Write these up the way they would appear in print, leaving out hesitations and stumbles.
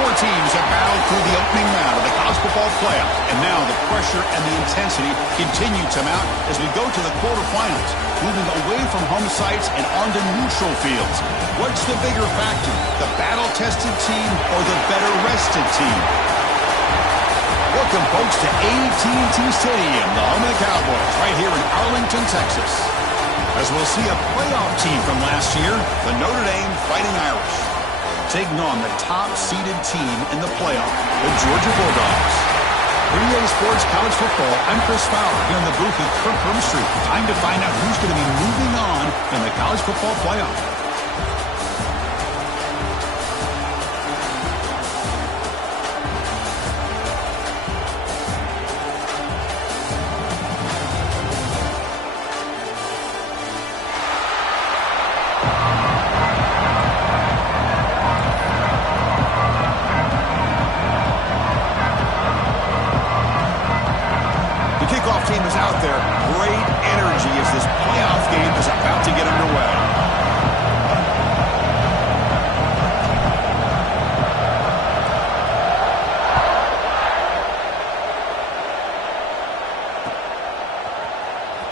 Four teams have battled through the opening round of the college football playoff, and now the pressure and the intensity continue to mount as we go to the quarterfinals, moving away from home sites and onto neutral fields. What's the bigger factor, the battle-tested team or the better-rested team? Welcome, folks, to AT&T Stadium, the home of the Cowboys, right here in Arlington, Texas. As we'll see a playoff team from last year, the Notre Dame Fighting Irish, taking on the top-seeded team in the playoff, the Georgia Bulldogs. For EA Sports College Football, I'm Chris Fowler here in the booth with Kirk Herbstreit. Time to find out who's going to be moving on in the college football playoff. Team is out there. Great energy as this playoff game is about to get underway.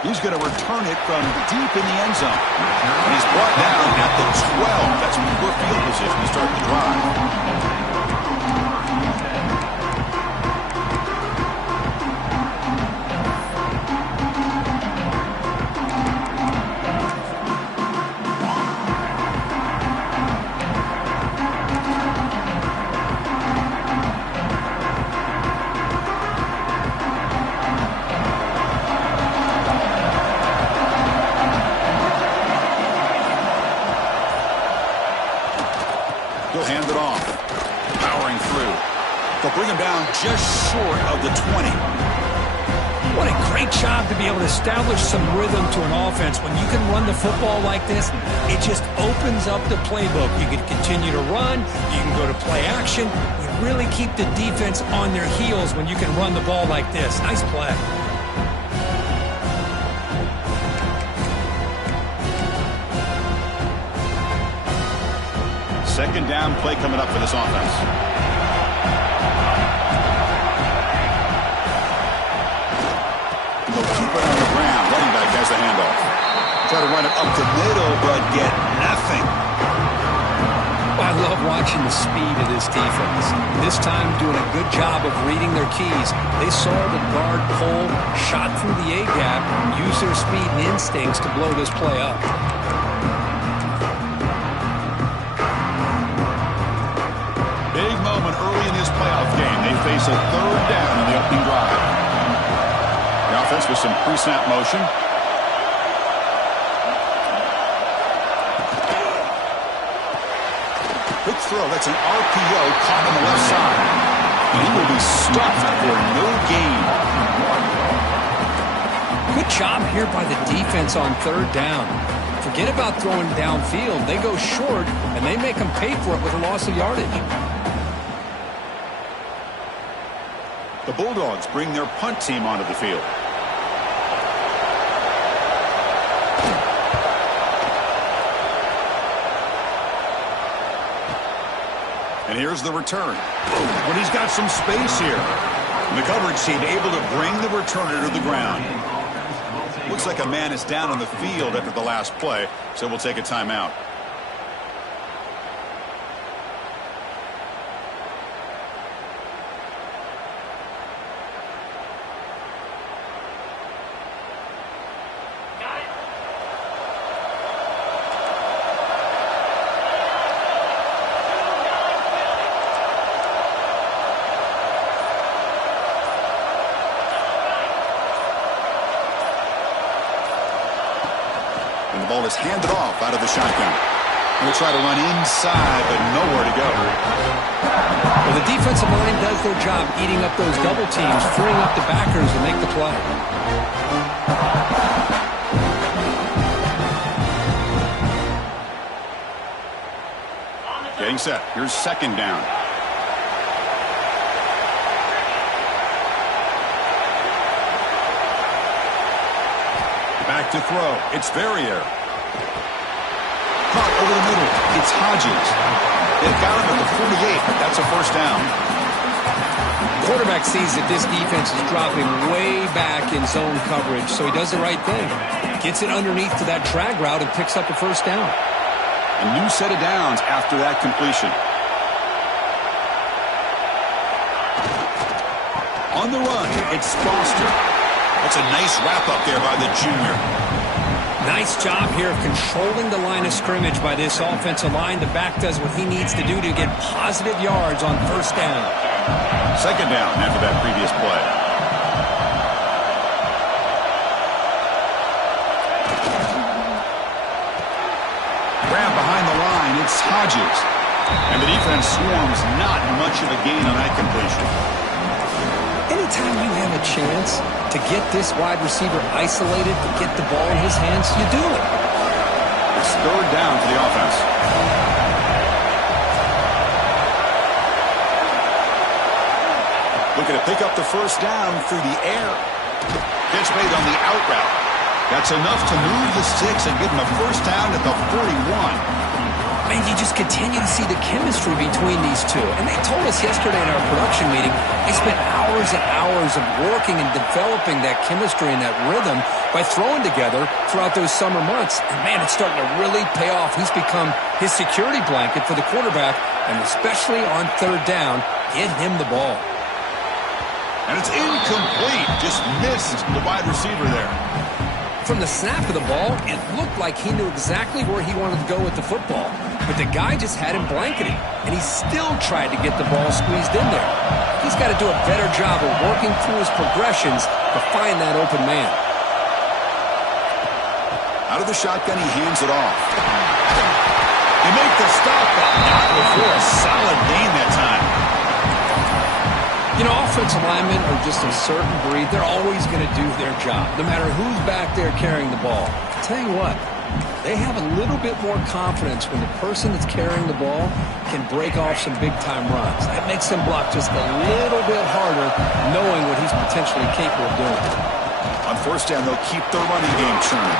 He's going to return it from deep in the end zone. And he's brought down at the 12. That's poor field position to start the drive. He'll hand it off. Powering through. They'll bring him down just short of the 20. What a great job to be able to establish some rhythm to an offense. When you can run the football like this, it just opens up the playbook. You can continue to run. You can go to play action. You really keep the defense on their heels when you can run the ball like this. Nice play. Second down play coming up for this offense. They'll keep it on the ground. Running back has the handoff. Try to run it up the middle, but get nothing. Well, I love watching the speed of this defense. This time doing a good job of reading their keys. They saw the guard pull, shot through the A-gap, used their speed and instincts to blow this play up. Big moment early in this playoff game. They face a third down on the opening drive. The offense with some pre-snap motion. Quick throw. That's an RPO caught on the left side. And he will be stuffed for no gain. Good job here by the defense on third down. Forget about throwing downfield. They go short, and they make them pay for it with a loss of yardage. The Bulldogs bring their punt team onto the field. And here's the return. But he's got some space here. And the coverage team able to bring the returner to the ground. Looks like a man is down on the field after the last play, so we'll take a timeout. And the ball is handed off out of the shotgun. We'll try to run inside, but nowhere to go. Well, the defensive line does their job eating up those double teams, freeing up the backers to make the play. Getting set. Here's second down. Back to throw. It's Verrier. Caught over the middle. It's Hodges. They've got him at the 48. That's a first down. Quarterback sees that this defense is dropping way back in zone coverage, so he does the right thing. Gets it underneath to that drag route and picks up a first down. A new set of downs after that completion. On the run, it's Foster. That's a nice wrap-up there by the junior. Nice job here of controlling the line of scrimmage by this offensive line. The back does what he needs to do to get positive yards on first down. Second down after that previous play. Grab behind the line, it's Hodges. And the defense swarms, not much of a gain on that completion. Anytime you have a chance to get this wide receiver isolated, to get the ball in his hands, you do it. It's third down for the offense. Looking to pick up the first down through the air. Catch made on the out route. That's enough to move the sticks and give them a first down at the 41. Man, you just continue to see the chemistry between these two. And they told us yesterday in our production meeting, they spent hours and hours of working and developing that chemistry and that rhythm by throwing together throughout those summer months. And man, it's starting to really pay off. He's become his security blanket for the quarterback, and especially on third down, get him the ball. And it's incomplete. Just missed the wide receiver there. From the snap of the ball, it looked like he knew exactly where he wanted to go with the football. But the guy just had him blanketed, and he still tried to get the ball squeezed in there. He's got to do a better job of working through his progressions to find that open man. Out of the shotgun, he hands it off. They make the stop, but not before a solid gain that time. You know, offensive linemen are just a certain breed. They're always going to do their job, no matter who's back there carrying the ball. I'll tell you what, they have a little bit more confidence when the person that's carrying the ball can break off some big-time runs. That makes them block just a little bit harder, knowing what he's potentially capable of doing. On first down, they'll keep the running game churning.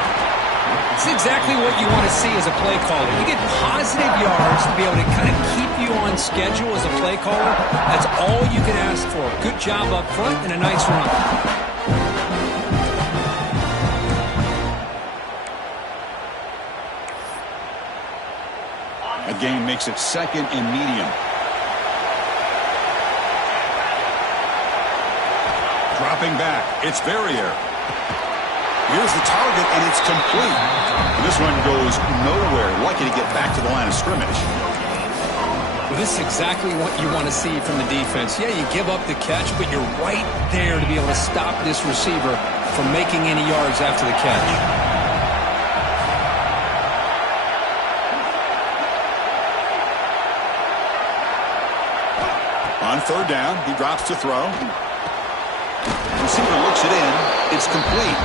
It's exactly what you want to see as a play caller. You get positive yards to be able to kind of keep you on schedule as a play caller. That's all you can ask for. Good job up front and a nice run. A gain makes it second and medium. Dropping back, it's Verrier. Here's the target, and it's complete. And this one goes nowhere. Lucky to get back to the line of scrimmage. Well, this is exactly what you want to see from the defense. Yeah, you give up the catch, but you're right there to be able to stop this receiver from making any yards after the catch. On third down, he drops to throw. The receiver looks it in. It's complete.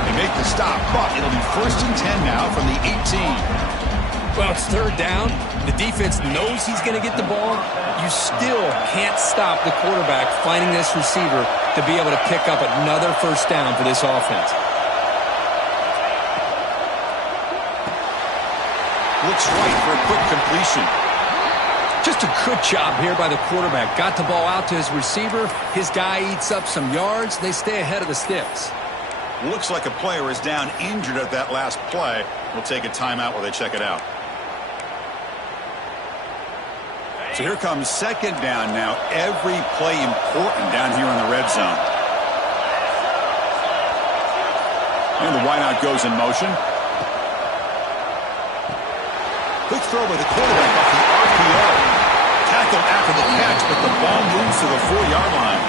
They make the stop, but it'll be first and 10 now from the 18. Well, it's third down. The defense knows he's going to get the ball. You still can't stop the quarterback finding this receiver to be able to pick up another first down for this offense. Looks right for a quick completion. Just a good job here by the quarterback. Got the ball out to his receiver. His guy eats up some yards. They stay ahead of the sticks. Looks like a player is down injured at that last play. We'll take a timeout while they check it out. So here comes second down now. Every play important down here in the red zone. And the wideout goes in motion. Quick throw by the quarterback off the RPO. Tackled after the catch, but the ball moves to the 4-yard line.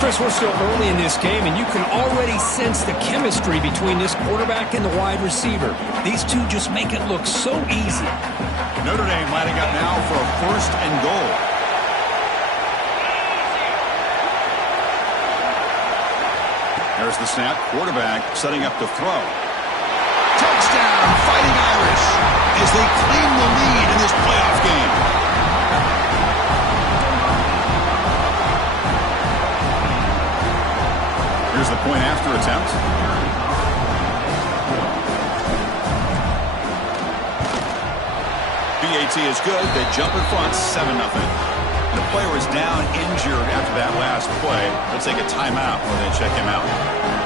Chris, we're still early in this game, and you can already sense the chemistry between this quarterback and the wide receiver. These two just make it look so easy. Notre Dame lining up now for a first and goal. There's the snap. Quarterback setting up to throw. Touchdown, Fighting Irish, as they claim the lead in this playoff game. Here's the point after attempt. penalty is good. They jump in front 7-0. The player is down injured after that last play. They'll take a timeout when they check him out.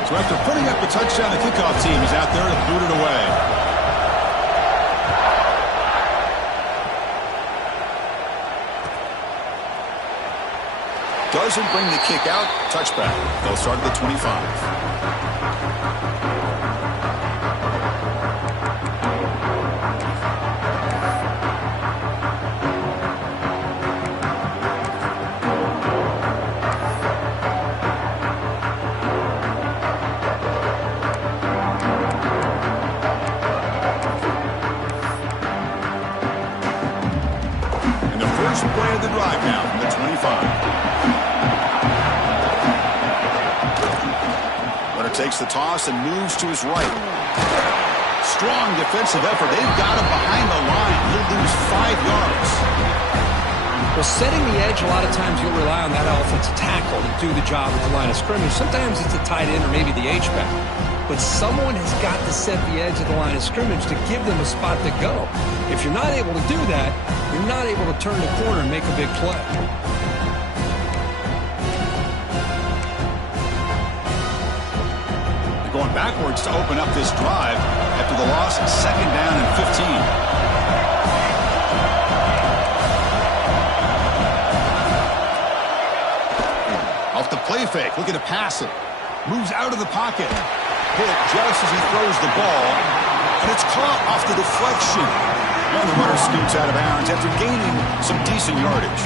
So after putting up a touchdown, the kickoff team is out there to boot it away. Doesn't bring the kick out. Touchback. They'll start at the 25. Play of the drive now from the 25. Runner takes the toss and moves to his right. Strong defensive effort. They've got him behind the line. He'll lose 5 yards. Well, setting the edge, a lot of times you'll rely on that offensive tackle to do the job at the line of scrimmage. Sometimes it's a tight end or maybe the H-back. But someone has got to set the edge of the line of scrimmage to give them a spot to go. If you're not able to do that, you're not able to turn the corner and make a big play. They're going backwards to open up this drive after the loss, 2nd down and 15. Off the play fake, looking to pass it. Moves out of the pocket. Hit just as he throws the ball, and it's caught off the deflection. And the runner scoots out of bounds after gaining some decent yardage.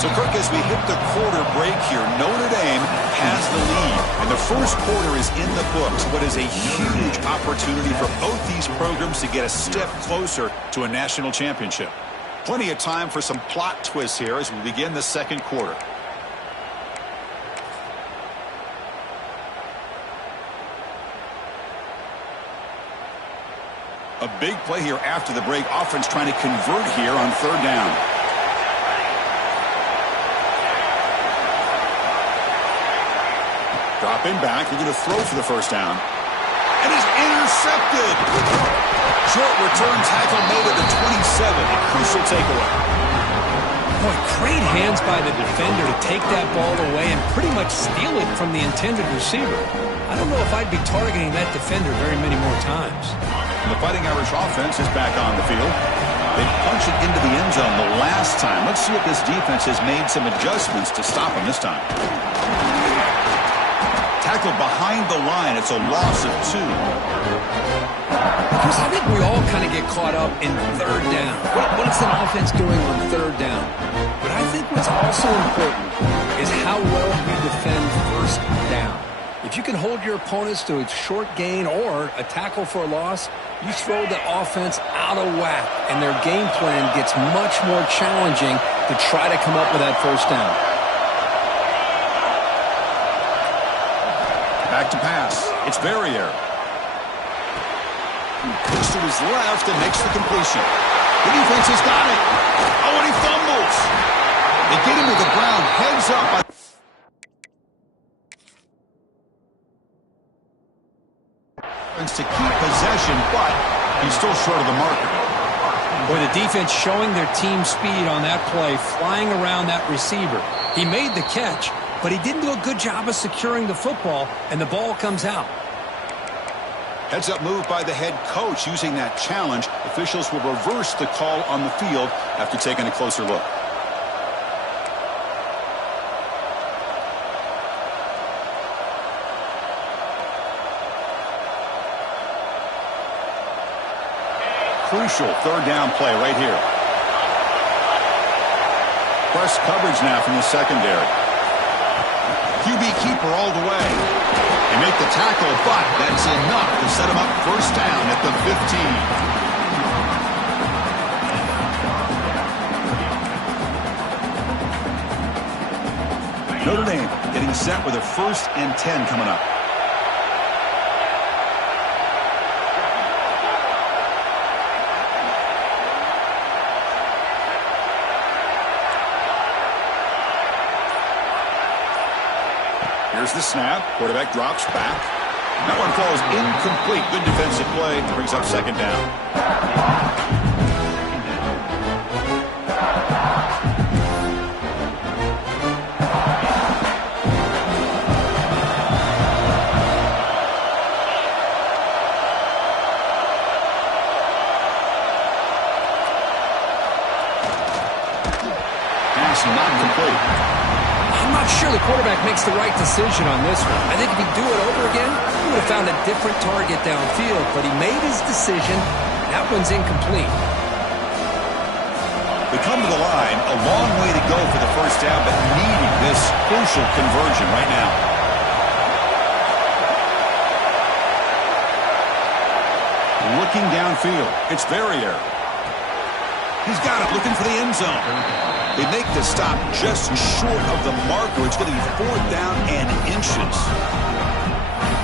So, Kirk, as we hit the quarter break here, Notre Dame has the lead. And the first quarter is in the books. What is a huge opportunity for both these programs to get a step closer to a national championship. Plenty of time for some plot twists here as we begin the second quarter. A big play here after the break. Offense trying to convert here on 3rd down. Dropping back, looking to throw for the first down. And is intercepted. Short return tackle made at the 27. A crucial takeaway. Boy, great hands by the defender to take that ball away and pretty much steal it from the intended receiver. I don't know if I'd be targeting that defender very many more times. And the Fighting Irish offense is back on the field. They punched it into the end zone the last time. Let's see if this defense has made some adjustments to stop them this time. Tackled behind the line. It's a loss of 2. Chris, I think we all kind of get caught up in 3rd down. What is an offense doing on 3rd down? But I think what's also important is how well we defend 1st down. If you can hold your opponents to a short gain or a tackle for a loss, you throw the offense out of whack, and their game plan gets much more challenging to try to come up with that 1st down. Back to pass. It's Verrier. Looks to his left and makes the completion. The defense has got it. Oh, and he fumbles. They get him to the ground. Heads up. To keep possession, but he's still short of the marker. Boy, the defense showing their team speed on that play, flying around that receiver. He made the catch, but he didn't do a good job of securing the football, and the ball comes out. Heads-up move by the head coach using that challenge. Officials will reverse the call on the field after taking a closer look. Crucial 3rd down play right here. Press coverage now from the secondary. QB keeper all the way. They make the tackle, but that's enough to set him up 1st down at the 15. Notre Dame getting set with a 1st and 10 coming up. Here's the snap. Quarterback drops back. That one falls incomplete. Good defensive play. Brings up second down. Not complete. I'm not sure the quarterback makes the right decision on this one. I think if he'd do it over again, he would have found a different target downfield, but he made his decision. That one's incomplete. We come to the line, a long way to go for the first down, but needing this crucial conversion right now. Looking downfield. It's their area. He's got it, looking for the end zone. They make the stop just short of the marker. It's going to be 4th down and inches.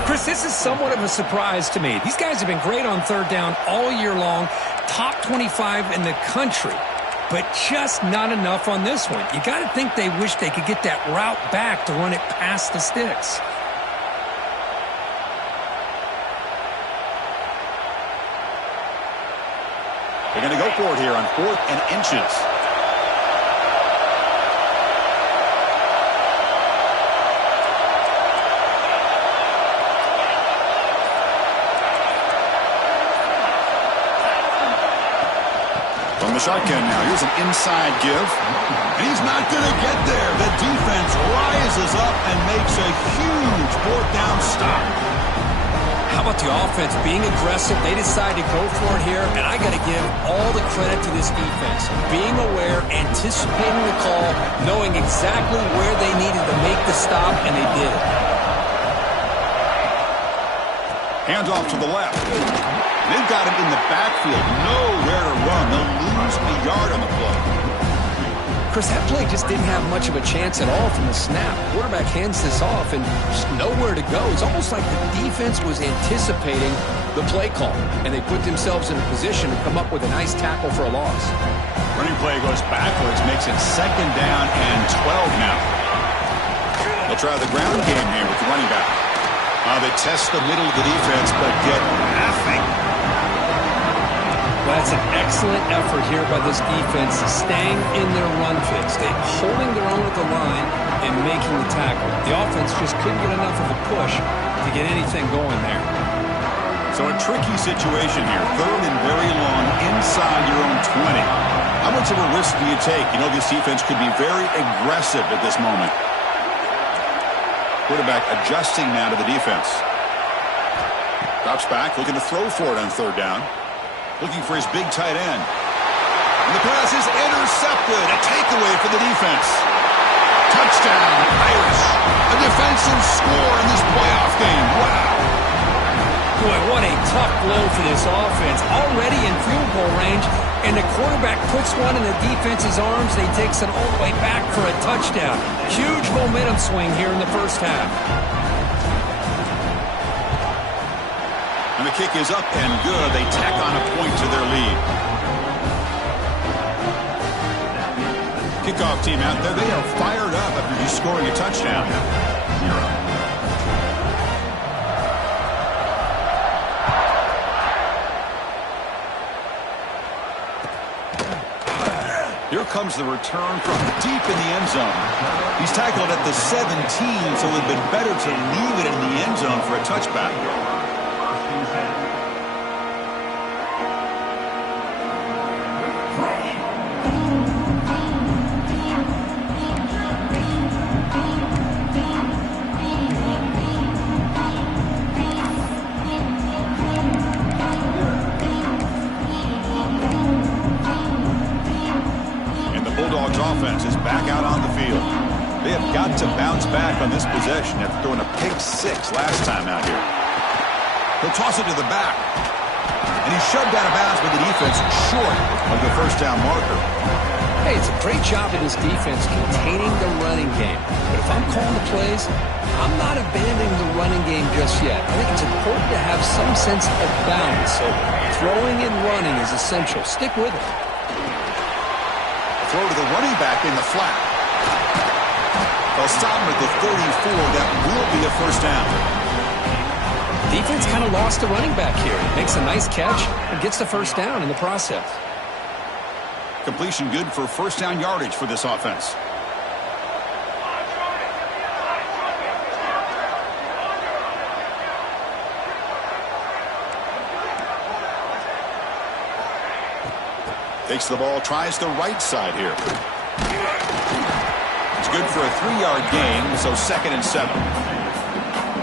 Chris, this is somewhat of a surprise to me. These guys have been great on third down all year long, top 25 in the country, but just not enough on this one. You got to think they wish they could get that route back to run it past the sticks. They're going to go for it here on 4th and inches. From the shotgun now, here's an inside give. And he's not going to get there. The defense rises up and makes a huge 4th down stop. How about the offense being aggressive? They decide to go for it here, and I got to give all the credit to this defense. Being aware, anticipating the call, knowing exactly where they needed to make the stop, and they did it. Handoff to the left. They've got him in the backfield. Nowhere to run. They'll lose a yard on the play. Chris, that play just didn't have much of a chance at all from the snap. Quarterback hands this off and just nowhere to go. It's almost like the defense was anticipating the play call, and they put themselves in a position to come up with a nice tackle for a loss. Running play goes backwards, makes it 2nd down and 12 now. They'll try the ground game here with the running back. They test the middle of the defense, but get nothing. Well, that's an excellent effort here by this defense, staying in their run fix. They're holding their own at the line and making the tackle. The offense just couldn't get enough of a push to get anything going there. So a tricky situation here. 3rd and very long inside your own 20. How much of a risk do you take? You know this defense could be very aggressive at this moment. Quarterback adjusting now to the defense. Drops back, looking to throw for it on 3rd down. Looking for his big tight end. And the pass is intercepted. A takeaway for the defense. Touchdown, Irish. A defensive score in this playoff game. Wow. Boy, what a tough blow for this offense. Already in field goal range, and the quarterback puts one in the defense's arms. They takes it all the way back for a touchdown. Huge momentum swing here in the first half. And the kick is up and good. They tack on a point to their lead. Kickoff team out there. They are fired up after just scoring a touchdown. Here comes the return from deep in the end zone. He's tackled at the 17, so it would have been better to leave it in the end zone for a touchback. Offense is back out on the field. They have got to bounce back on this possession after throwing a pick 6 last time out here. He'll toss it to the back. And he's shoved out of bounds by the defense short of the first down marker. Hey, it's a great job of this defense containing the running game. But if I'm calling the plays, I'm not abandoning the running game just yet. I think it's important to have some sense of balance. So throwing and running is essential. Stick with it. Throw to the running back in the flat. They'll stop him at the 34. That will be a first down. Defense kind of lost the running back here. Makes a nice catch and gets the first down in the process. Completion good for first down yardage for this offense. Takes the ball, tries the right side here. It's good for a 3-yard gain, so 2nd and 7.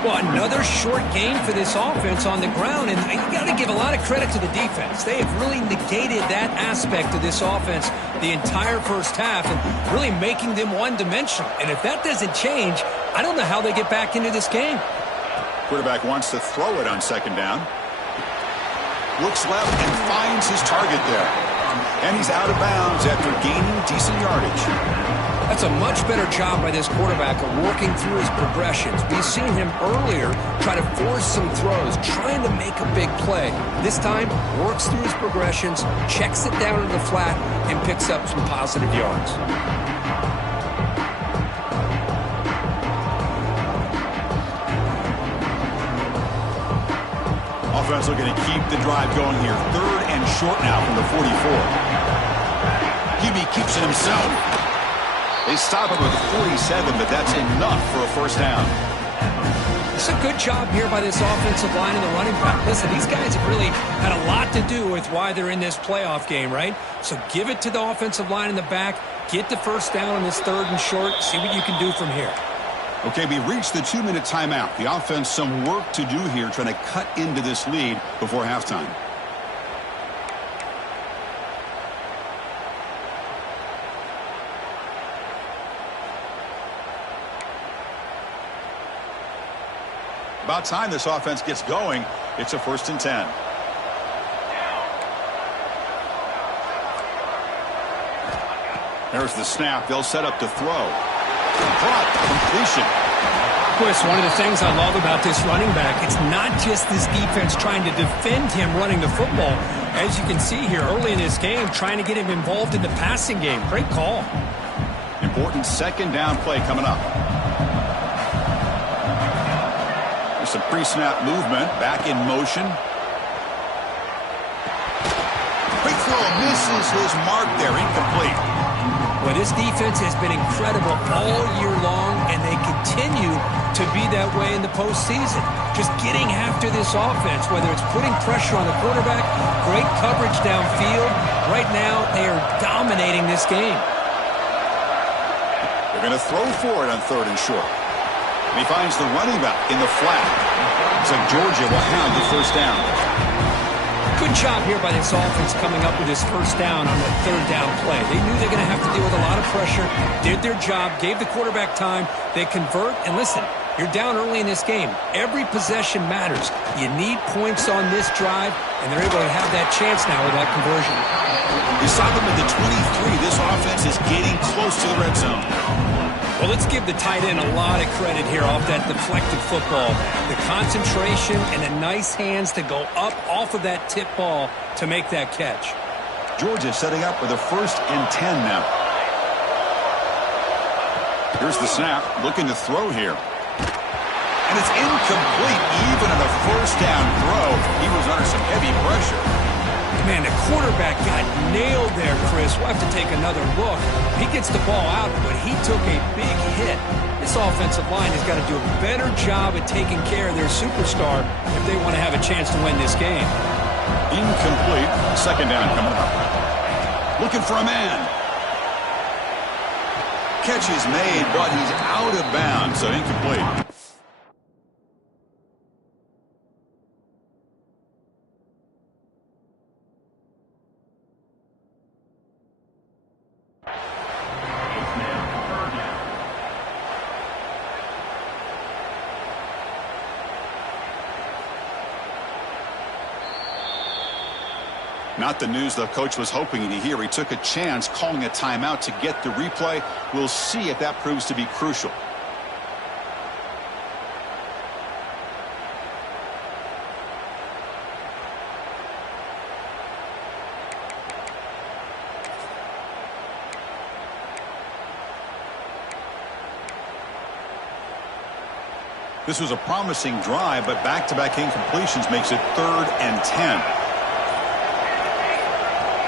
Well, another short gain for this offense on the ground, and you got to give a lot of credit to the defense. They have really negated that aspect of this offense the entire first half and really making them one-dimensional. And if that doesn't change, I don't know how they get back into this game. Quarterback wants to throw it on 2nd down. Looks left and finds his target there. And he's out of bounds after gaining decent yardage. That's a much better job by this quarterback of working through his progressions. We've seen him earlier try to force some throws, trying to make a big play. This time, works through his progressions, checks it down into the flat, and picks up some positive yards. Offense looking to keep the drive going here. 3rd and short now from the 44. QB keeps it himself. They stop him with 47, but that's enough for a first down. It's a good job here by this offensive line and the running back. Listen, these guys have really had a lot to do with why they're in this playoff game, right? So give it to the offensive line in the back. Get the first down on this 3rd and short. See what you can do from here. Okay, we reached the 2-minute timeout. The offense some work to do here trying to cut into this lead before halftime. About time this offense gets going. It's a 1st and 10. There's the snap. They'll set up to throw. Caught. Completion. Chris, one of the things I love about this running back, it's not just this defense trying to defend him running the football. As you can see here early in this game, trying to get him involved in the passing game. Great call. Important 2nd down play coming up. There's some pre-snap movement. Back in motion. Quick throw. Misses his mark there. Incomplete. Well, this defense has been incredible all year long, and they continue to be that way in the postseason. Just getting after this offense, whether it's putting pressure on the quarterback, great coverage downfield. Right now, they are dominating this game. They're going to throw for it on 3rd and short. And he finds the running back in the flat. Looks like Georgia will have the first down. Good job here by this offense coming up with this first down on that 3rd down play. They knew they're going to have to deal with a lot of pressure, did their job, gave the quarterback time. They convert, and listen, you're down early in this game. Every possession matters. You need points on this drive, and they're able to have that chance now with that conversion. We saw them at the 23. This offense is getting close to the red zone. Well, let's give the tight end a lot of credit here off that deflected football. The concentration and the nice hands to go up off of that tip ball to make that catch. Georgia setting up with a 1st and 10 now. Here's the snap, looking to throw here. And it's incomplete, even on a 1st down throw. He was under some heavy pressure. Man, the quarterback got nailed there, Chris. We'll have to take another look. He gets the ball out, but he took a big hit. This offensive line has got to do a better job at taking care of their superstar if they want to have a chance to win this game. Incomplete. 2nd down coming up. Looking for a man. Catch is made, but he's out of bounds, so incomplete. Not the news the coach was hoping to hear. He took a chance calling a timeout to get the replay. We'll see if that proves to be crucial. This was a promising drive, but back-to-back incompletions makes it 3rd and 10.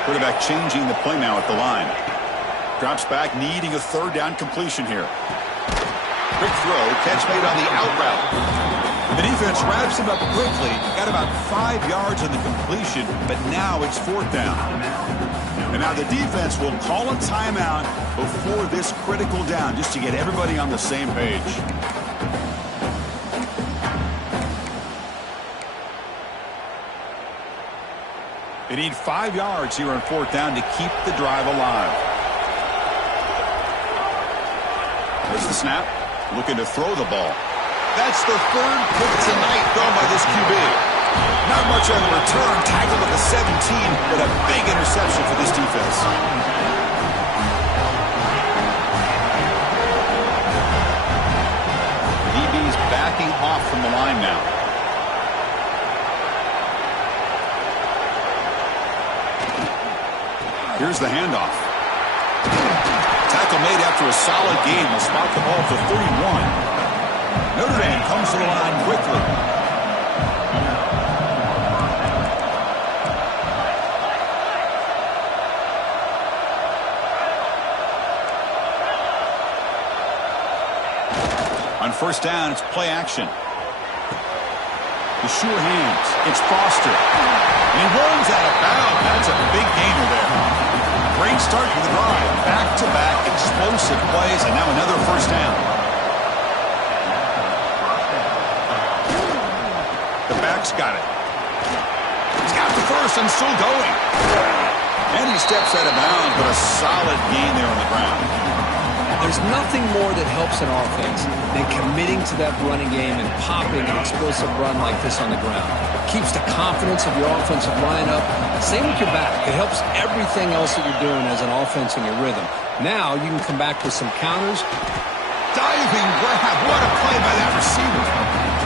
Quarterback changing the play now at the line. Drops back, needing a 3rd down completion here. Quick throw, catch made on the out route. The defense wraps him up quickly. Got about 5 yards on the completion, but now it's 4th down. And now the defense will call a timeout before this critical down, just to get everybody on the same page. They need 5 yards here on 4th down to keep the drive alive. There's the snap. Looking to throw the ball. That's the 3rd pick tonight thrown by this QB. Not much on the return. Tackled at the 17, but a big interception for this defense. DB's backing off from the line now. Here's the handoff. Tackle made after a solid game. Will spot the ball for 31. Notre Dame comes to the line quickly. On 1st down, it's play action. The sure hands. It's Foster. And he rolls out of bounds. That's a big gainer there. Great start to the drive. Back-to-back explosive plays, and now another 1st down. The back's got it. He's got the 1st and still going. And he steps out of bounds, but a solid gain there on the ground. There's nothing more that helps an offense than committing to that running game and popping an explosive run like this on the ground. It keeps the confidence of your offensive lineup. Same with your back. It helps everything else that you're doing as an offense in your rhythm. Now you can come back with some counters. Diving grab. What a play by that receiver.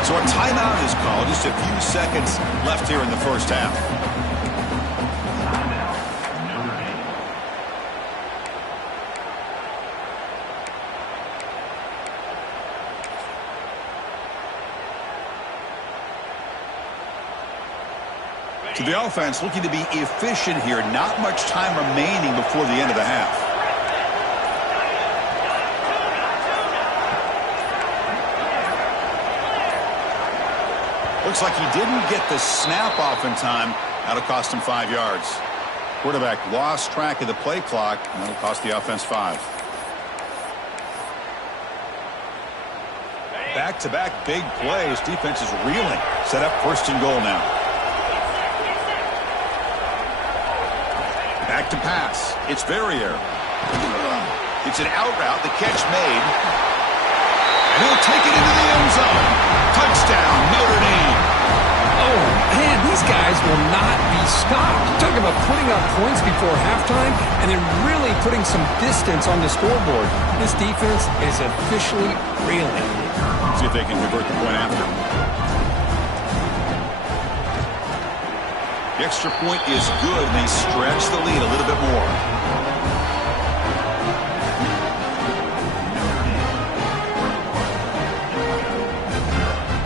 So a timeout is called. Just a few seconds left here in the 1st half. So the offense looking to be efficient here. Not much time remaining before the end of the half. Looks like he didn't get the snap off in time. That'll cost him 5 yards. Quarterback lost track of the play clock, and that'll cost the offense 5. Back-to-back big plays. Defense is reeling. Set up 1st and goal now. Back to pass. It's Verrier. It's an out route. The catch made. And he'll take it into the end zone. Touchdown, Notre Dame. Oh, man, these guys will not be stopped. Talking about putting up points before halftime and then really putting some distance on the scoreboard. This defense is officially reeling. See if they can convert the point after. The extra point is good, and they stretch the lead a little bit more.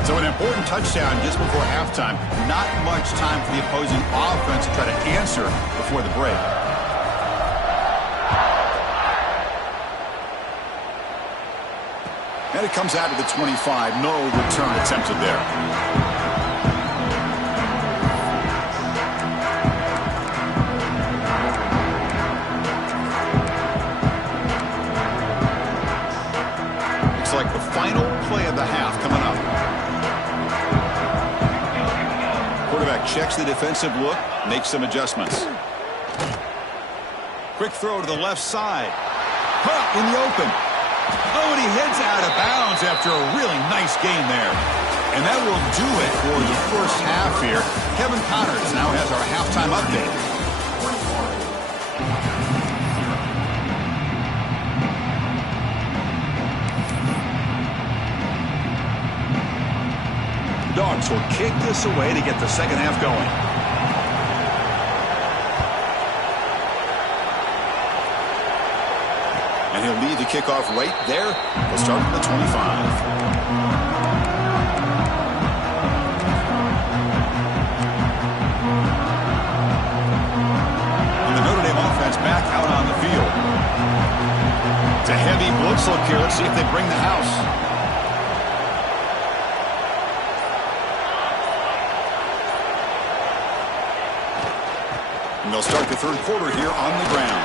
So an important touchdown just before halftime. Not much time for the opposing offense to try to answer before the break. And it comes out to the 25. No return attempted there. Like the final play of the half coming up. Quarterback checks the defensive look, makes some adjustments. Quick throw to the left side. Caught in the open. Oh, and he heads out of bounds after a really nice gain there. And that will do it for the 1st half here. Kevin Connors now has our halftime update. Dogs will kick this away to get the 2nd half going. And he'll lead the kickoff right there. We'll start from the 25. Let's look here. Let's see if they bring the house. And they'll start the third quarter here on the ground.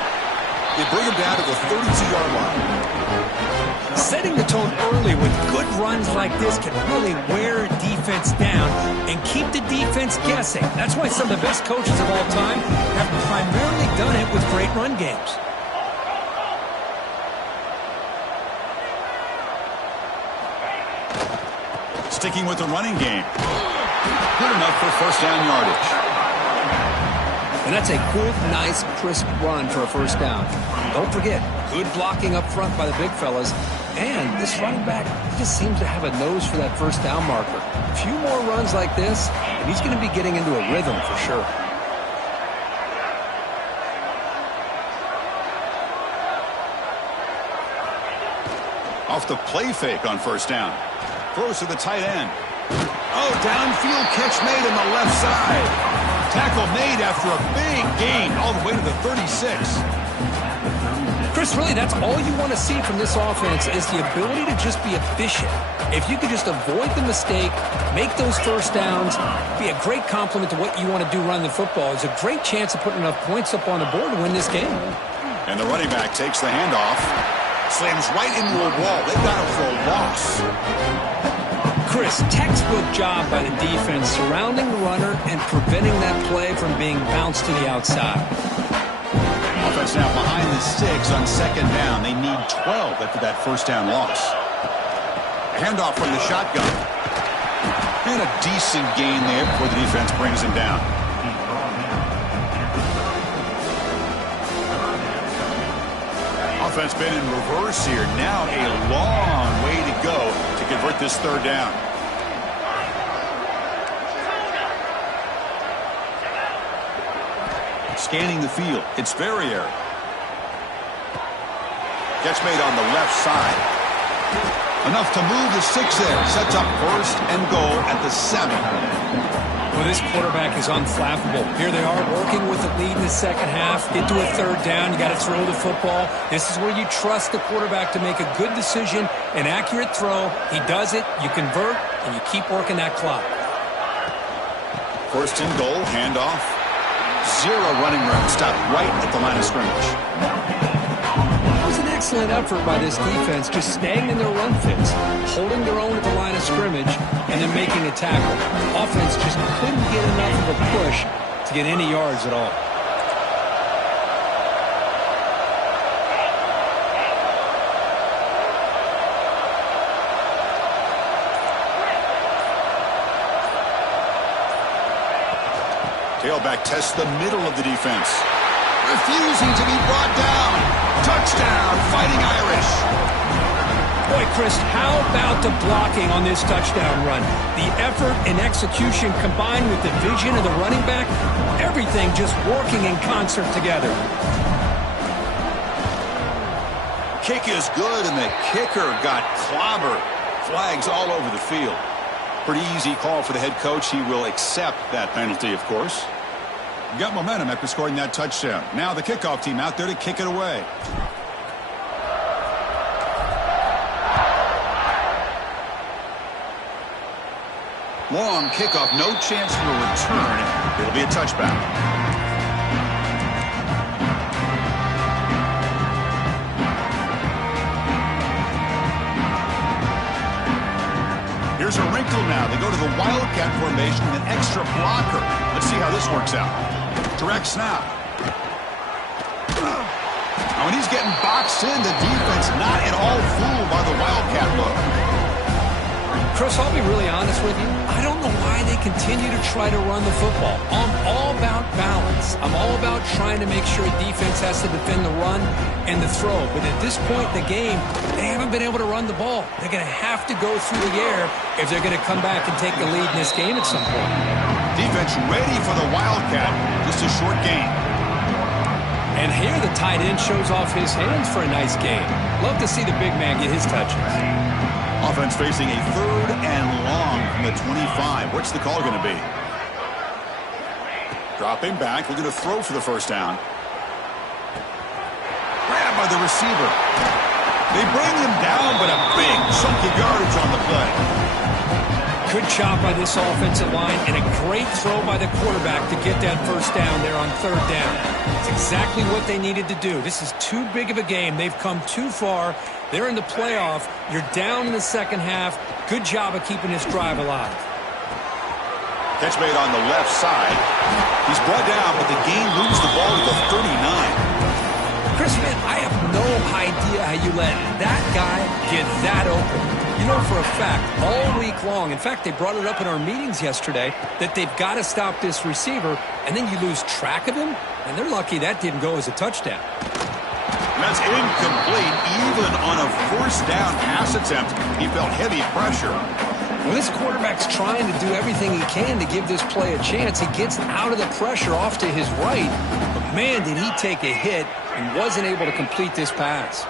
They bring him down to the 32-yard line. Setting the tone early with good runs like this can really wear a defense down and keep the defense guessing. That's why some of the best coaches of all time have primarily done it with great run games. Sticking with the running game. Good enough for first down yardage. And that's a good, nice, crisp run for a first down. Don't forget, good blocking up front by the big fellas. And this running back just seems to have a nose for that first down marker. A few more runs like this, and he's going to be getting into a rhythm for sure. Off the play fake on first down. Throws to the tight end. Oh, downfield catch made on the left side. Tackle made after a big gain all the way to the 36. Chris, really, that's all you want to see from this offense is the ability to just be efficient. If you could just avoid the mistake, make those first downs, be a great complement to what you want to do running the football. It's a great chance of putting enough points up on the board to win this game. And the running back takes the handoff. Slams right into a wall. They got him for a loss. Chris, textbook job by the defense surrounding the runner and preventing that play from being bounced to the outside. Offense now behind the 6 on second down. They need 12 after that first down loss. A handoff from the shotgun. And a decent gain there before the defense brings him down. Offense been in reverse here. Now a long way to go to convert this third down. Scanning the field. It's Verrier. Catch made on the left side. Enough to move the 6 there. Sets up first and goal at the 7. Well, this quarterback is unflappable. Here they are working with the lead in the second half. Get to a third down. You got to throw the football. This is where you trust the quarterback to make a good decision, an accurate throw. He does it. You convert, and you keep working that clock. First and goal. Handoff. 0 running room. Stop right at the line of scrimmage. That was an excellent effort by this defense, just staying in their run fits, holding their own at the line of scrimmage, and then making a tackle. Offense just couldn't get enough of a push to get any yards at all. Tailback tests the middle of the defense. Refusing to be brought down. Touchdown, Fighting Irish. Boy, Chris, how about the blocking on this touchdown run? The effort and execution combined with the vision of the running back, everything just working in concert together. Kick is good, and the kicker got clobbered. Flags all over the field. Pretty easy call for the head coach. He will accept that penalty, of course. Got momentum after scoring that touchdown. Now the kickoff team out there to kick it away. Long kickoff, no chance for a return. It'll be a touchback. Here's a wrinkle now. They go to the Wildcat formation with an extra blocker. Let's see how this works out. Direct snap. Now when he's getting boxed in, the defense not at all fooled by the Wildcat look. Chris, I'll be really honest with you. I don't know why they continue to try to run the football. I'm all about balance. I'm all about trying to make sure a defense has to defend the run and the throw. But at this point in the game, they haven't been able to run the ball. They're going to have to go through the air if they're going to come back and take the lead in this game at some point. Defense ready for the Wildcat. Just a short gain. And here the tight end shows off his hands for a nice gain. Love to see the big man get his touches. Offense facing a third and long from the 25. What's the call going to be? Dropping back, looking to throw for the first down. Grabbed by the receiver. They bring him down, but a big chunk of yardage on the play. Good job by this offensive line and a great throw by the quarterback to get that first down there on third down. It's exactly what they needed to do. This is too big of a game. They've come too far. They're in the playoff. You're down in the second half. Good job of keeping this drive alive. Catch made on the left side. He's brought down, but the game moves the ball to the 39. Chris, man, I have no idea how you let that guy get that open. You know for a fact, all week long, in fact, they brought it up in our meetings yesterday, that they've got to stop this receiver, and then you lose track of him, and they're lucky that didn't go as a touchdown. And that's incomplete. Even on a first down pass attempt, he felt heavy pressure. When this quarterback's trying to do everything he can to give this play a chance, he gets out of the pressure off to his right, but man, did he take a hit and wasn't able to complete this pass.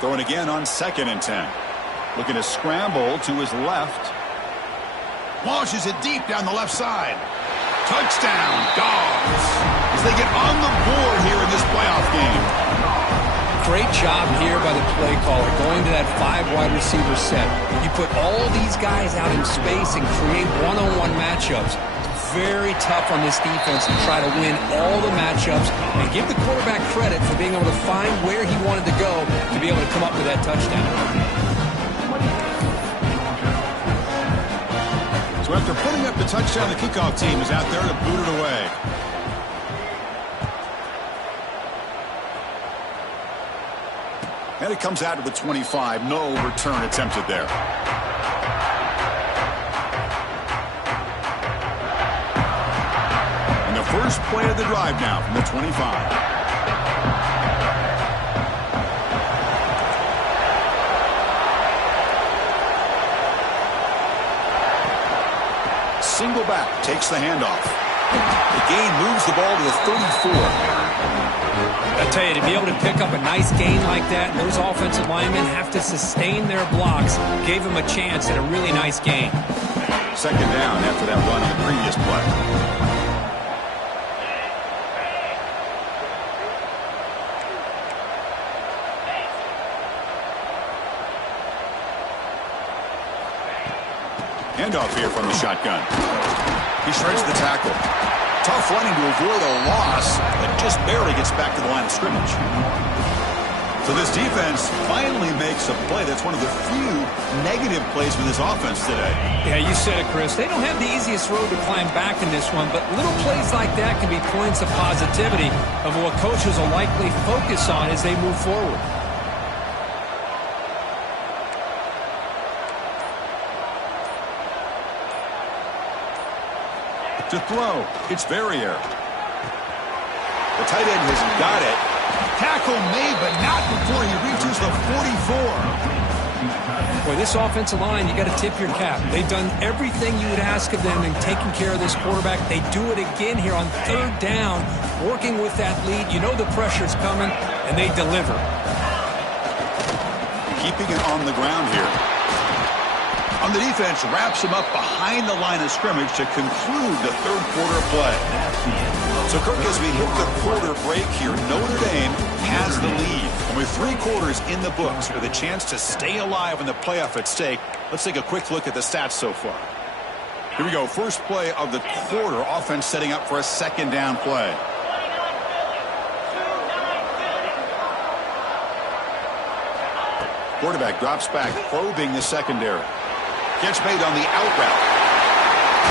Throwing again on 2nd and 10. Looking to scramble to his left. Launches it deep down the left side. Touchdown, Dogs. As they get on the board here in this playoff game. Great job here by the play caller, going to that 5 wide receiver set. You put all these guys out in space and create one-on-one matchups. Very tough on this defense to try to win all the matchups and give the quarterback credit for being able to find where he wanted to go to be able to come up with that touchdown. So after putting up the touchdown, the kickoff team is out there to boot it away. And it comes out to the 25. No return attempted there. First play of the drive now from the 25. Single back takes the handoff. The gain moves the ball to the 34. I tell you, to be able to pick up a nice gain like that, those offensive linemen have to sustain their blocks. Gave him a chance at a really nice gain. 2nd down after that run on the previous play. Handoff here from the shotgun. He shreds the tackle. Tough running to avoid a loss that just barely gets back to the line of scrimmage. So this defense finally makes a play. That's one of the few negative plays with this offense today. Yeah, you said it, Chris. They don't have the easiest road to climb back in this one, but little plays like that can be points of positivity of what coaches will likely focus on as they move forward. To throw, it's Verrier. The tight end has got it. Tackle made, but not before he reaches the 44. Boy, this offensive line, you got to tip your cap. They've done everything you would ask of them in taking care of this quarterback. They do it again here on third down, working with that lead. You know the pressure's coming, and they deliver. Keeping it on the ground here. On the defense, wraps him up behind the line of scrimmage to conclude the third quarter play. So, Kirk, as we hit the quarter break here, Notre Dame has the lead. And with 3 quarters in the books with a chance to stay alive in the playoff at stake, let's take a quick look at the stats so far. Here we go. First play of the quarter. Offense setting up for a 2nd down play. Quarterback drops back, probing the secondary. Catch made on the out route.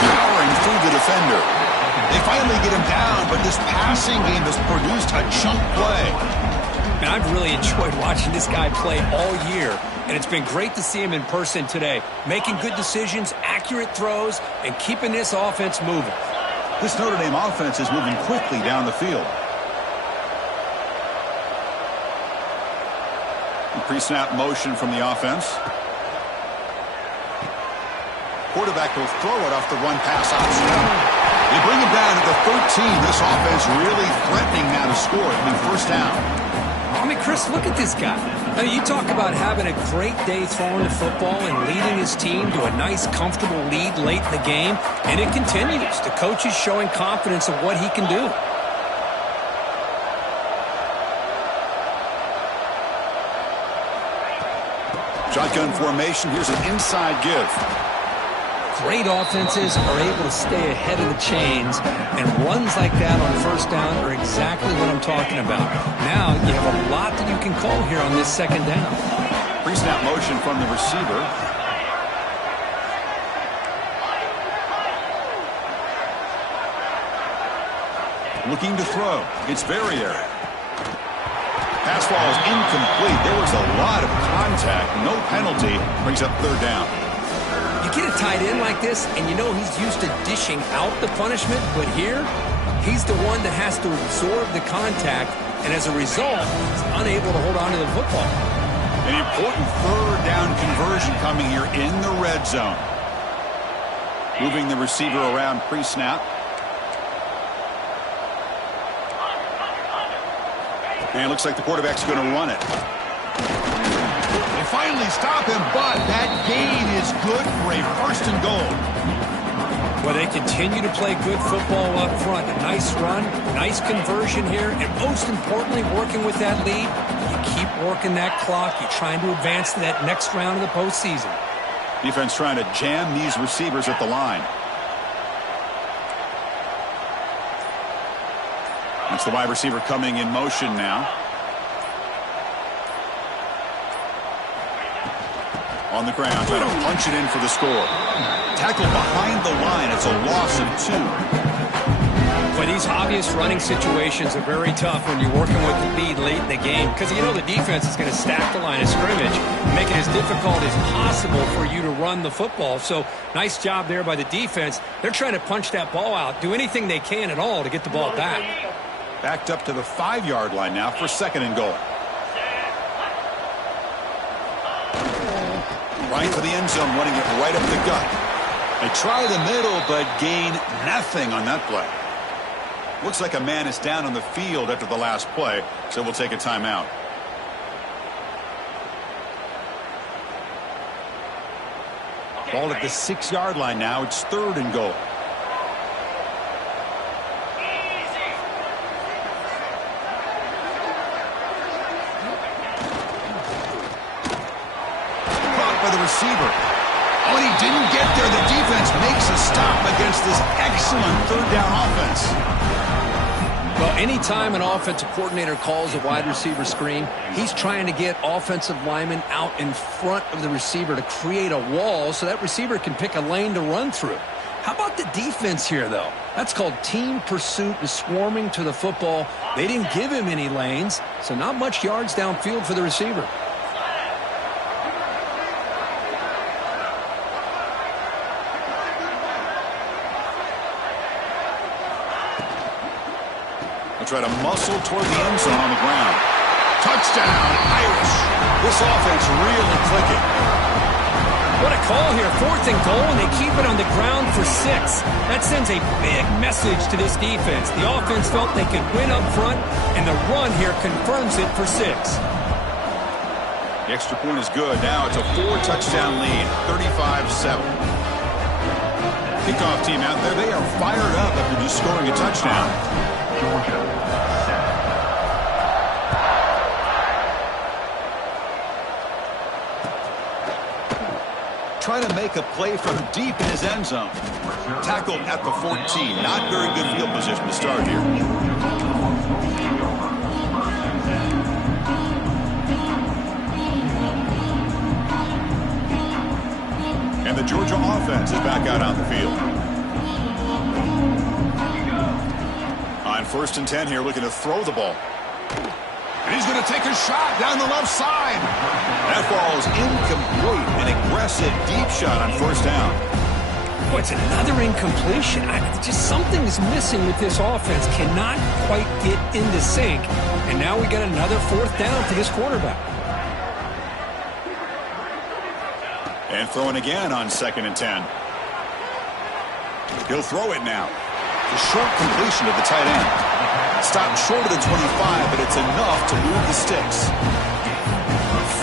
Powering through the defender. They finally get him down, but this passing game has produced a chunk play. And I've really enjoyed watching this guy play all year, and it's been great to see him in person today, making good decisions, accurate throws, and keeping this offense moving. This Notre Dame offense is moving quickly down the field. Pre-snap motion from the offense. Quarterback will throw it off the run pass option. They bring him down to the 13. This offense really threatening now to score. I mean, first down. I mean, Chris, look at this guy. I mean, you talk about having a great day throwing the football and leading his team to a nice, comfortable lead late in the game, and it continues. The coach is showing confidence of what he can do. Shotgun formation. Here's an inside give. Great offenses are able to stay ahead of the chains, and runs like that on first down are exactly what I'm talking about. Now you have a lot that you can call here on this second down. Pre-snap motion from the receiver. Looking to throw. It's Verrier. Pass ball is incomplete. There was a lot of contact. No penalty. Brings up third down. You get a tight end like this, and you know he's used to dishing out the punishment, but here, he's the one that has to absorb the contact, and as a result, he's unable to hold on to the football. An important third down conversion coming here in the red zone. Moving the receiver around pre-snap. And it looks like the quarterback's going to run it. They finally stop him, but that gain is good for a first and goal. Well, they continue to play good football up front. A nice run, nice conversion here, and most importantly, working with that lead, you keep working that clock. You're trying to advance to that next round of the postseason. Defense trying to jam these receivers at the line. That's the wide receiver coming in motion now. On the ground, trying to punch it in for the score. Tackled behind the line. It's a loss of 2. But these obvious running situations are very tough when you're working with the lead late in the game, because you know the defense is going to stack the line of scrimmage, make it as difficult as possible for you to run the football. So nice job there by the defense. They're trying to punch that ball out, do anything they can at all to get the ball back. Backed up to the 5-yard line now for second and goal. Right to the end zone, running it right up the gut. They try the middle, but gain nothing on that play. Looks like a man is down on the field after the last play, so we'll take a timeout. Ball at the 6-yard line now. It's third and goal. The receiver. Oh, and he didn't get there. The defense makes a stop against this excellent third down offense. Well, anytime an offensive coordinator calls a wide receiver screen, he's trying to get offensive linemen out in front of the receiver to create a wall so that receiver can pick a lane to run through. How about the defense here, though? That's called team pursuit and swarming to the football. They didn't give him any lanes, so not much yards downfield for the receiver. Try to muscle toward the end zone on the ground. Touchdown, Irish. This offense really clicking. What a call here. Fourth and goal, and they keep it on the ground for 6. That sends a big message to this defense. The offense felt they could win up front, and the run here confirms it for 6. The extra point is good. Now it's a 4-touchdown lead, 35-7. Kickoff team out there, they are fired up after just scoring a touchdown. Georgia. Trying to make a play from deep in his end zone. Tackled at the 14. Not very good field position to start here. And the Georgia offense is back out on the field. On 1st and 10 here, looking to throw the ball. And he's going to take a shot down the left side. That ball is incomplete. An aggressive deep shot on 1st down. Boy, it's another incompletion. Just something is missing with this offense. Cannot quite get into sync. And now we got another 4th down for this quarterback. And throwing again on 2nd and 10. He'll throw it now. The short completion of the tight end. Stopped short of the 25, but it's enough to move the sticks.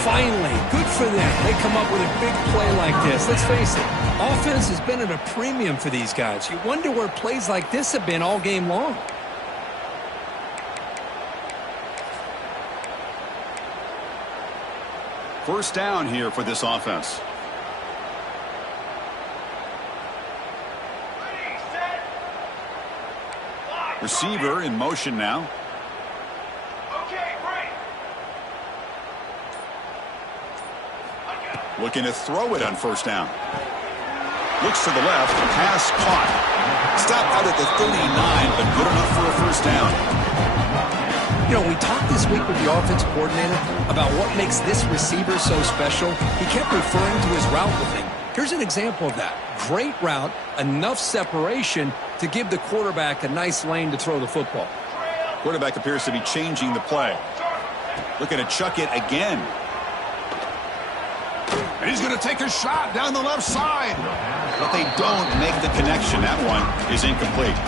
Finally, good for them. They come up with a big play like this. Let's face it, offense has been at a premium for these guys. You wonder where plays like this have been all game long. First down here for this offense. Receiver in motion now. Looking to throw it on first down. Looks to the left. Pass caught. Stop out at the 39, but good enough for a first down. You know, we talked this week with the offensive coordinator about what makes this receiver so special. He kept referring to his route running. Here's an example of that. Great route, enough separation to give the quarterback a nice lane to throw the football. Quarterback appears to be changing the play. Looking to chuck it again. And he's going to take a shot down the left side. But they don't make the connection. That one is incomplete.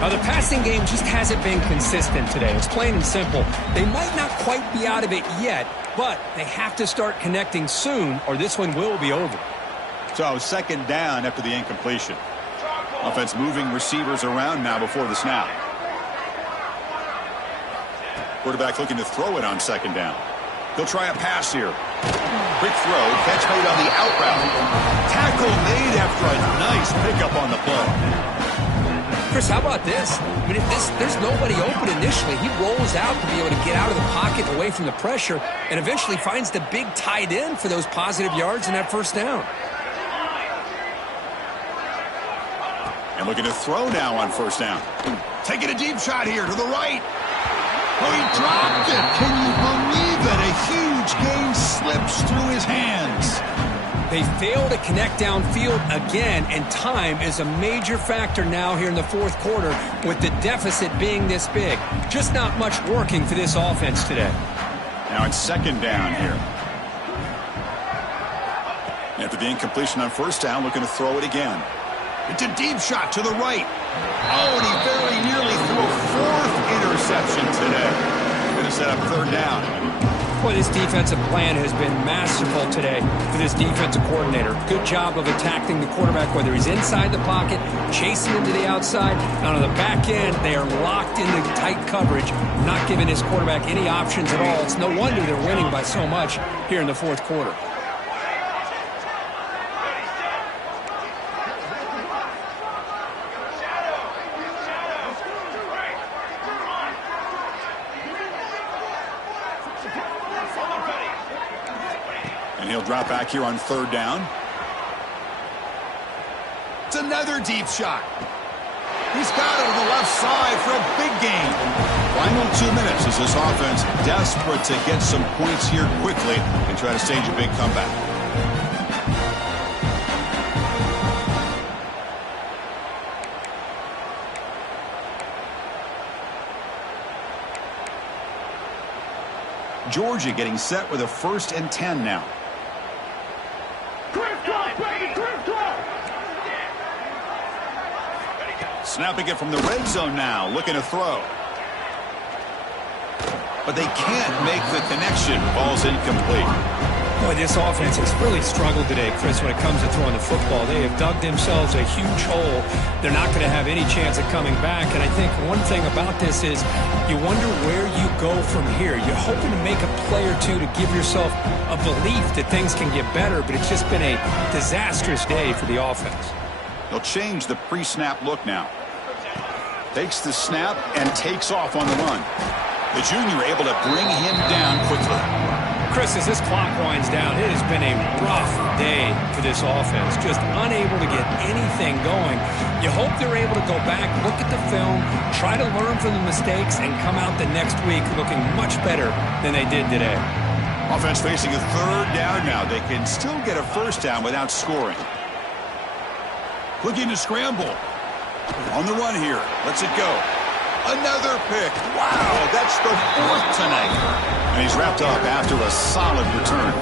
The passing game just hasn't been consistent today. It's plain and simple. They might not quite be out of it yet, but they have to start connecting soon or this one will be over. So second down after the incompletion. Offense moving receivers around now before the snap. Quarterback looking to throw it on second down. He'll try a pass here. Quick throw, catch made on the out route. Tackle made after a nice pickup on the play. Chris, how about this? I mean, if there's nobody open initially. He rolls out to be able to get out of the pocket away from the pressure and eventually finds the big tight end for those positive yards in that first down. And looking to throw now on first down. Taking a deep shot here to the right. Oh, he dropped it. Can you believe it? A huge gain slips through his hands. They fail to connect downfield again, and time is a major factor now here in the fourth quarter with the deficit being this big. Just not much working for this offense today. Now it's second down here. After the incompletion on first down, looking to throw it again. It's a deep shot to the right. Oh, and he very nearly threw a fourth interception today. Going to set up third down. Boy, this defensive plan has been masterful today for this defensive coordinator. Good job of attacking the quarterback, whether he's inside the pocket, chasing him to the outside. And on the back end, they are locked into tight coverage, not giving his quarterback any options at all. It's no wonder they're winning by so much here in the fourth quarter. He'll drop back here on third down. It's another deep shot. He's got it on the left side for a big gain. Final 2 minutes as this offense desperate to get some points here quickly and try to stage a big comeback. Georgia getting set with a 1st and 10 now. Snapping it from the red zone now, looking to throw. But they can't make the connection. Ball's incomplete. Boy, this offense has really struggled today, Chris, when it comes to throwing the football. They have dug themselves a huge hole. They're not going to have any chance of coming back. And I think one thing about this is you wonder where you go from here. You're hoping to make a play or two to give yourself a belief that things can get better, but it's just been a disastrous day for the offense. They'll change the pre-snap look now. Takes the snap and takes off on the run. The junior able to bring him down quickly. Chris, as this clock winds down, it has been a rough day for this offense. Just unable to get anything going. You hope they're able to go back, look at the film, try to learn from the mistakes, and come out the next week looking much better than they did today. Offense facing a third down now. They can still get a first down without scoring. Looking to scramble. On the run here. Lets it go. Another pick. Wow, that's the 4th tonight. And he's wrapped up after a solid return.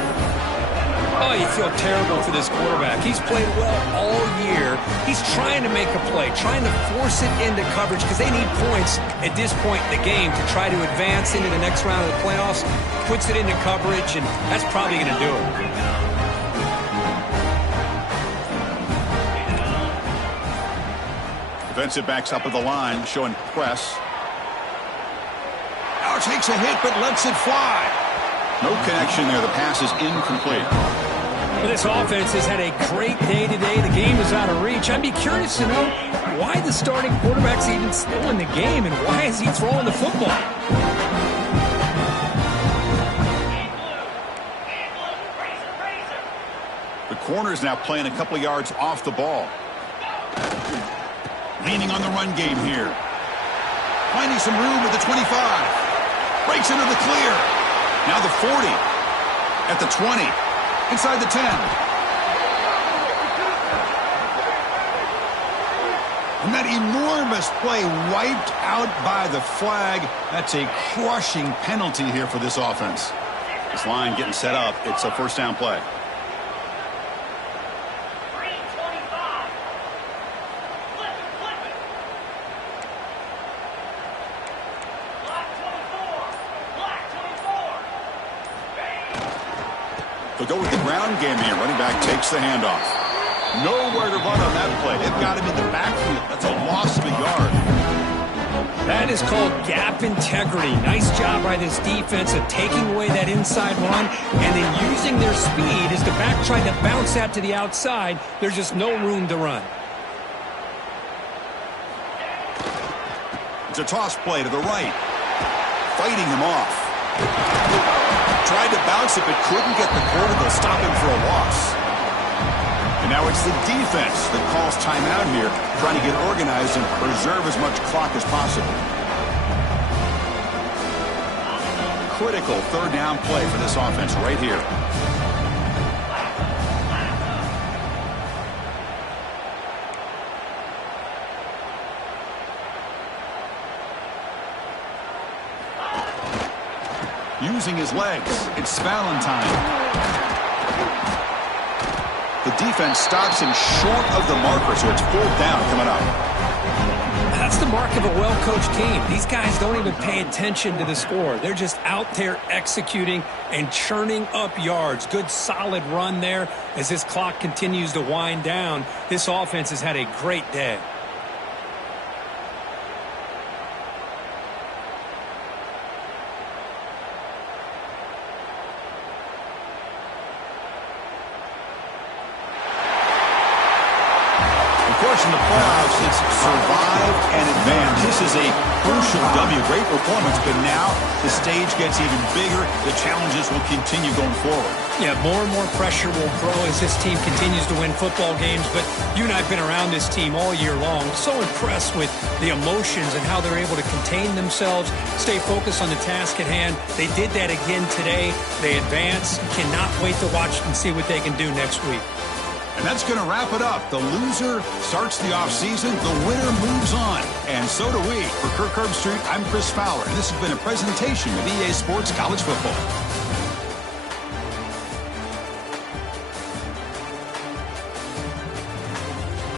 Oh, you feel terrible for this quarterback. He's played well all year. He's trying to make a play, trying to force it into coverage because they need points at this point in the game to try to advance into the next round of the playoffs. Puts it into coverage, and that's probably going to do it. Defensive backs up at the line, showing press. Now takes a hit, but lets it fly. No connection there. The pass is incomplete. Well, this offense has had a great day today. The game is out of reach. I'd be curious to know why the starting quarterback's even still in the game and why is he throwing the football? The corner's now playing a couple yards off the ball. Leaning on the run game here. Finding some room at the 25. Breaks into the clear. Now the 40. At the 20. Inside the 10. And that enormous play wiped out by the flag. That's a crushing penalty here for this offense. This line getting set up. It's a first down play. They'll go with the ground game here. Running back takes the handoff. Nowhere to run on that play. They've got him in the backfield. That's a loss of a yard. That is called gap integrity. Nice job by this defense of taking away that inside run and then using their speed as the back tried to bounce that to the outside. There's just no room to run. It's a toss play to the right. Fighting him off. Tried to bounce it, but couldn't get the quarter to stop him for a loss. And now it's the defense that calls timeout here, trying to get organized and preserve as much clock as possible. Critical third down play for this offense right here. Using his legs, it's Valentine. The defense stops him short of the marker, so it's pulled down coming up. That's the mark of a well-coached team. These guys don't even pay attention to the score. They're just out there executing and churning up yards. Good, solid run there as this clock continues to wind down. This offense has had a great day. In the playoffs, it's survive and advance. This is a crucial W. Great performance, but now the stage gets even bigger. The challenges will continue going forward. Yeah, more and more pressure will grow as this team continues to win football games, but you and I have been around this team all year long. So impressed with the emotions and how they're able to contain themselves, stay focused on the task at hand. They did that again today. They advance. Cannot wait to watch and see what they can do next week. And that's going to wrap it up. The loser starts the offseason. The winner moves on. And so do we. For Kirk Herbstreit, I'm Chris Fowler. And this has been a presentation of EA Sports College Football.